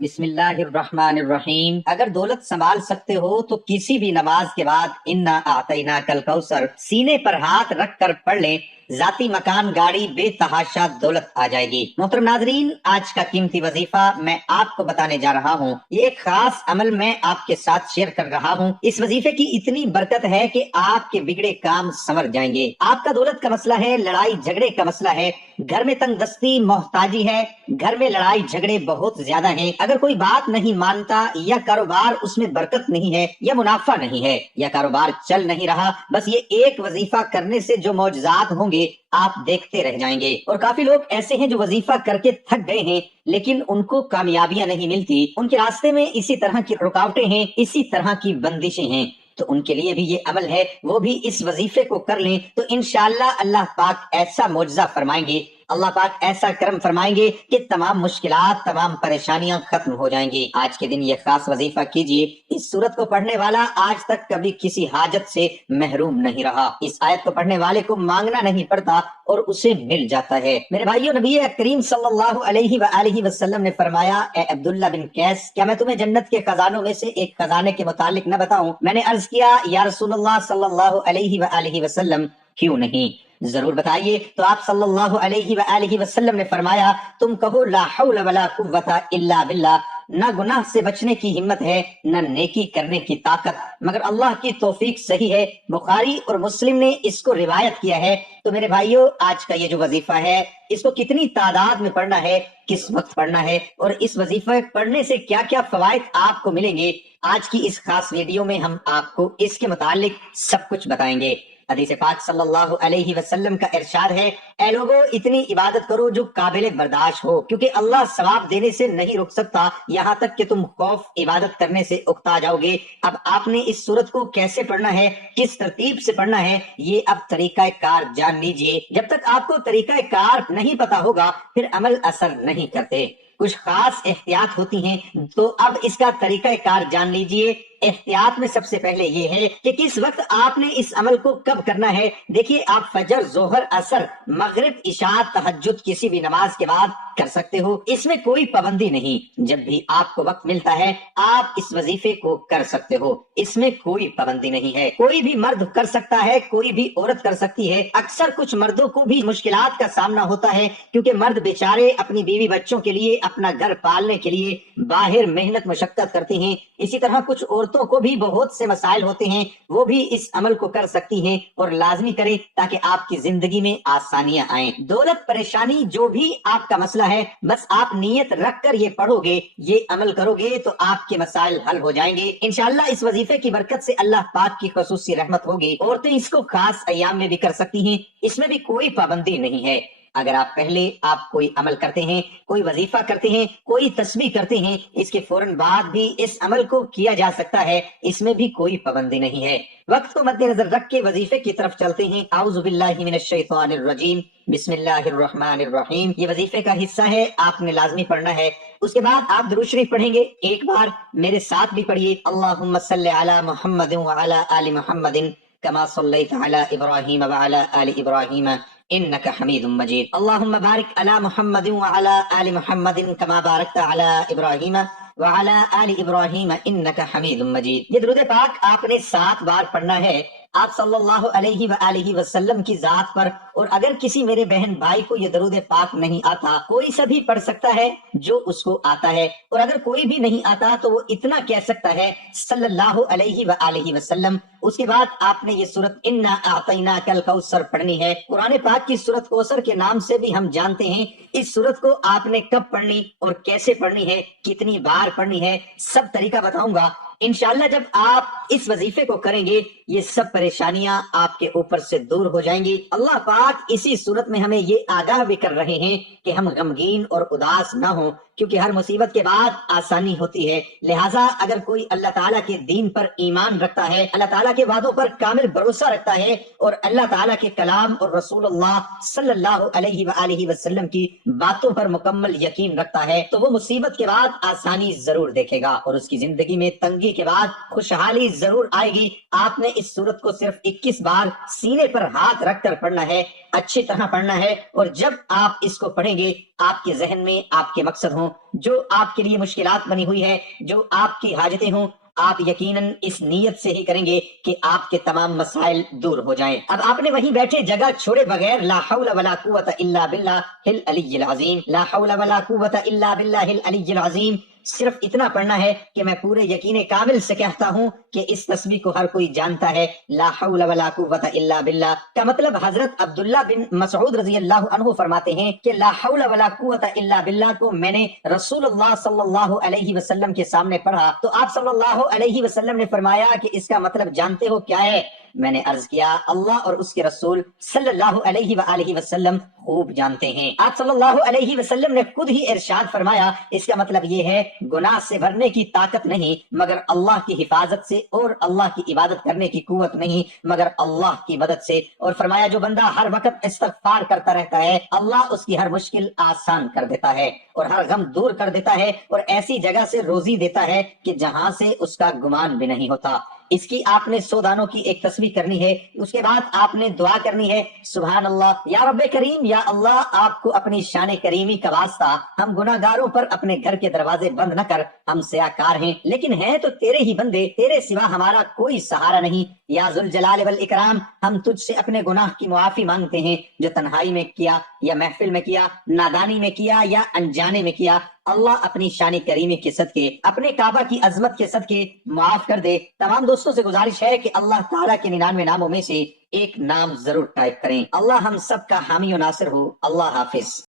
بسم اللہ الرحمن الرحیم۔ اگر دولت سنبھال سکتے ہو تو کسی بھی نماز کے بعد انا اعطیناک الکوثر سینے پر ہاتھ رکھ کر پڑھ لیں، ذاتی مکان، گاڑی، بے تحاشا دولت آ جائے گی۔ محترم ناظرین، آج کا قیمتی وظیفہ میں آپ کو بتانے جا رہا ہوں۔ یہ ایک خاص عمل میں آپ کے ساتھ شیئر کر رہا ہوں۔ اس وظیفے کی اتنی برکت ہے کہ آپ کے بگڑے کام سنور جائیں گے۔ آپ کا دولت کا مسئلہ ہے، لڑائی جھگڑے کا مسئلہ ہے، گھر میں تنگ دستی محتاجی ہے، گھر میں لڑائی جھگڑے بہت زیادہ ہیں، اگر کوئی بات نہیں مانتا، یا کاروبار اس میں برکت نہیں ہے، یا منافع نہیں ہے، یا کاروبار چل نہیں رہا، بس یہ ایک وظیفہ کرنے سے جو معجزات ہوں گے آپ دیکھتے رہ جائیں گے۔ اور کافی لوگ ایسے ہیں جو وظیفہ کر کے تھک گئے ہیں لیکن ان کو کامیابیاں نہیں ملتی، ان کے راستے میں اسی طرح کی رکاوٹیں ہیں، اسی طرح کی بندشیں ہیں۔ تو ان کے لیے بھی یہ عمل ہے، وہ بھی اس وظیفے کو کر لیں تو انشاءاللہ اللہ پاک ایسا معجزہ فرمائیں گے، اللہ پاک ایسا کرم فرمائیں گے کہ تمام مشکلات، تمام پریشانیاں ختم ہو جائیں گی۔ آج کے دن یہ خاص وظیفہ کیجئے۔ اس سورت کو پڑھنے والا آج تک کبھی کسی حاجت سے محروم نہیں رہا۔ اس آیت کو پڑھنے والے کو مانگنا نہیں پڑتا اور اسے مل جاتا ہے۔ میرے بھائیو، نبی کریم صلی اللہ علیہ وآلہ وسلم نے فرمایا، اے عبداللہ بن قیس، کیا میں تمہیں جنت کے خزانوں میں سے ایک خزانے کے متعلق نہ بتاؤں؟ میں نے عرض کیا، یا رسول اللہ صلی اللہ علیہ وآلہ وسلم، کیوں نہیں، ضرور بتائیے۔ تو آپ صلی اللہ علیہ وآلہ وسلم نے فرمایا، تم کہو لا حول ولا قوت الا باللہ، نہ گناہ سے بچنے کی ہمت ہے، نہ نیکی کرنے کی طاقت، مگر اللہ کی توفیق صحیح ہے۔ بخاری اور مسلم نے اس کو روایت کیا ہے۔ تو میرے بھائیو، آج کا یہ جو وظیفہ ہے، اس کو کتنی تعداد میں پڑھنا ہے، کس وقت پڑھنا ہے، اور اس وظیفہ پڑھنے سے کیا کیا فوائد آپ کو ملیں گے، آج کی اس خاص ویڈیو میں ہم آپ کو اس کے متعلق سب کچھ بتائیں گے۔ حدیث پاک صلی اللہ علیہ وسلم کا ارشاد ہے، اے لوگو، اتنی عبادت کرو جو قابل برداشت ہو، کیونکہ اللہ ثواب دینے سے نہیں رک سکتا یہاں تک کہ تم خوف عبادت کرنے سے اکتا جاؤ گے۔ اب آپ نے اس سورت کو کیسے پڑھنا ہے، کس ترتیب سے پڑھنا ہے، یہ اب طریقہ کار جان لیجئے۔ جب تک آپ کو طریقہ کار نہیں پتا ہوگا پھر عمل اثر نہیں کرتے، کچھ خاص احتیاط ہوتی ہیں۔ تو اب اس کا طریقہ کار جان لیجئے۔ احتیاط میں سب سے پہلے یہ ہے کہ کس وقت آپ نے اس عمل کو کب کرنا ہے۔ دیکھیے، آپ فجر، ظہر، عصر، مغرب، عشاء، تہجد کسی بھی نماز کے بعد کر سکتے ہو، اس میں کوئی پابندی نہیں۔ جب بھی آپ کو وقت ملتا ہے آپ اس وظیفے کو کر سکتے ہو، اس میں کوئی پابندی نہیں ہے۔ کوئی بھی مرد کر سکتا ہے، کوئی بھی عورت کر سکتی ہے۔ اکثر کچھ مردوں کو بھی مشکلات کا سامنا ہوتا ہے، کیونکہ مرد بیچارے اپنی بیوی بچوں کے لیے، اپنا گھر پالنے کے لیے باہر محنت مشقت کرتے ہیں۔ اسی طرح کچھ عورتوں کو بھی بہت سے مسائل ہوتے ہیں، وہ بھی اس عمل کو کر سکتی ہیں، اور لازمی کریں تاکہ آپ کی زندگی میں آسانیاں آئیں۔ دولت، پریشانی، جو بھی آپ کا مسئلہ ہے، بس آپ نیت رکھ کر یہ پڑھو گے، یہ عمل کرو گے تو آپ کے مسائل حل ہو جائیں گے انشاءاللہ۔ اس وظیفے کی برکت سے اللہ پاک کی خصوصی رحمت ہوگی۔ عورتیں اس کو خاص ایام میں بھی کر سکتی ہیں، اس میں بھی کوئی پابندی نہیں ہے۔ اگر آپ کوئی عمل کرتے ہیں، کوئی وظیفہ کرتے ہیں، کوئی تسبیح کرتے ہیں، اس کے فوراً بعد بھی اس عمل کو کیا جا سکتا ہے، اس میں بھی کوئی پابندی نہیں ہے۔ وقت کو مد نظر رکھ کے وظیفے کی طرف چلتے ہیں۔ اعوذ باللہ من الشیطان الرجیم، بسم اللہ الرحمن الرحیم۔ یہ وظیفے کا حصہ ہے، آپ نے لازمی پڑھنا ہے۔ اس کے بعد آپ درود شریف پڑھیں گے، ایک بار میرے ساتھ بھی پڑھیے، اللہم صلی علی محمد وعلی آل محمد کما صلیت علی ابراہیم وعلی آل ابراہیم انک حمید مجید، اللہم بارک علی محمد وعلی آل محمد کما بارکت علی ابراہیم وعلی آل ابراہیم انک حمید مجید۔ یہ درود پاک آپ نے 7 بار پڑھنا ہے، آپ صلی اللہ علیہ وآلہ وسلم کی ذات پر۔ اور اگر کسی میرے بہن بھائی کو یہ درود پاک نہیں آتا، کوئی سا بھی پڑھ سکتا ہے جو اس کو آتا ہے، اور اگر کوئی بھی نہیں آتا تو وہ اتنا کہہ سکتا ہے صلی اللہ علیہ وآلہ وسلم۔ اس کے بعد آپ نے یہ سورت انا اعطیناک الکوثر پڑھنی ہے۔ قرآن پاک کی سورت کوثر کے نام سے بھی ہم جانتے ہیں۔ اس سورت کو آپ نے کب پڑھنی اور کیسے پڑھنی ہے، کتنی بار پڑھنی ہے، سب طریقہ بتاؤں گا انشاءاللہ۔ جب آپ اس وظیفے کو کریں گے یہ سب پریشانیاں آپ کے اوپر سے دور ہو جائیں گی۔ اللہ پاک اسی صورت میں ہمیں یہ آگاہ بھی کر رہے ہیں کہ ہم غمگین اور اداس نہ ہوں، کیونکہ ہر مصیبت کے بعد آسانی ہوتی ہے۔ لہٰذا اگر کوئی اللہ تعالیٰ کے دین پر ایمان رکھتا ہے، اللہ تعالیٰ کے وعدوں پر کامل بھروسہ رکھتا ہے، اور اللہ تعالیٰ کے کلام اور رسول اللہ صلی اللہ علیہ وآلہ وسلم کی باتوں پر مکمل یقین رکھتا ہے، تو وہ مصیبت کے بعد آسانی ضرور دیکھے گا، اور اس کی زندگی میں تنگی کے بعد خوشحالی ضرور آئے گی۔ آپ نے اس سورت کو صرف 21 بار سینے پر ہاتھ رکھ کر پڑھنا ہے، اچھی طرح پڑھنا ہے، اور جب آپ اس کو پڑھیں گے آپ کے ذہن میں آپ کے مقصد ہوں ہوں، جو آپ کے لیے مشکلات بنی ہوئی ہے، جو آپ کی حاجتیں ہوں، آپ یقیناً اس نیت سے ہی کریں گے کہ آپ کے تمام مسائل دور ہو جائیں۔ اب آپ نے وہیں بیٹھے جگہ چھوڑے بغیر لا حول ولا قوت الا باللہ العلی العظیم، لا حول ولا قوت الا باللہ العلی العظیم، صرف اتنا پڑھنا ہے کہ میں پورے یقین کامل سے کہتا ہوں کہ اس تسبیح کو ہر کوئی جانتا ہے۔ لا حول ولا قوت الا باللہ کا مطلب حضرت عبداللہ بن مسعود رضی اللہ عنہ فرماتے ہیں کہ لا حول ولا قوت الا باللہ کو میں نے رسول اللہ صلی اللہ علیہ وسلم کے سامنے پڑھا تو آپ صلی اللہ علیہ وسلم نے فرمایا کہ اس کا مطلب جانتے ہو کیا ہے؟ میں نے عرض کیا اللہ اور اس کے رسول صلی اللہ علیہ وآلہ وسلم خوب جانتے ہیں۔ آپ صلی اللہ علیہ وسلم نے خود ہی ارشاد فرمایا اس کا مطلب یہ ہے گناہ سے بھرنے کی طاقت نہیں مگر اللہ کی حفاظت سے، اور اللہ کی عبادت کرنے کی قوت نہیں مگر اللہ کی مدد سے، اور فرمایا جو بندہ ہر وقت استغفار کرتا رہتا ہے اللہ اس کی ہر مشکل آسان کر دیتا ہے اور ہر غم دور کر دیتا ہے اور ایسی جگہ سے روزی دیتا ہے کہ جہاں سے اس کا گمان بھی نہیں ہوتا۔ اس کی آپ نے 100 دانوں کی ایک تسبیح کرنی ہے، اس کے بعد آپ نے دعا کرنی ہے سبحان اللہ یا رب کریم، یا اللہ آپ کو اپنی شان کریمی کا واسطہ ہم گناہ گاروں پر اپنے گھر کے دروازے بند نہ کر، ہم سیاکار ہیں لیکن ہیں تو تیرے ہی بندے، تیرے سوا ہمارا کوئی سہارا نہیں، یا ذوالجلال والاکرام ہم تجھ سے اپنے گناہ کی معافی مانگتے ہیں جو تنہائی میں کیا یا محفل میں کیا، نادانی میں کیا یا انجانے میں کیا، اللہ اپنی شان کریمی کے صدقے، اپنے کعبہ کی عظمت کے صدقے معاف کر دے۔ تمام دوستوں سے گزارش ہے کہ اللہ تعالیٰ کے 99 ناموں میں سے ایک نام ضرور ٹائپ کریں۔ اللہ ہم سب کا حامی و ناصر ہو۔ اللہ حافظ۔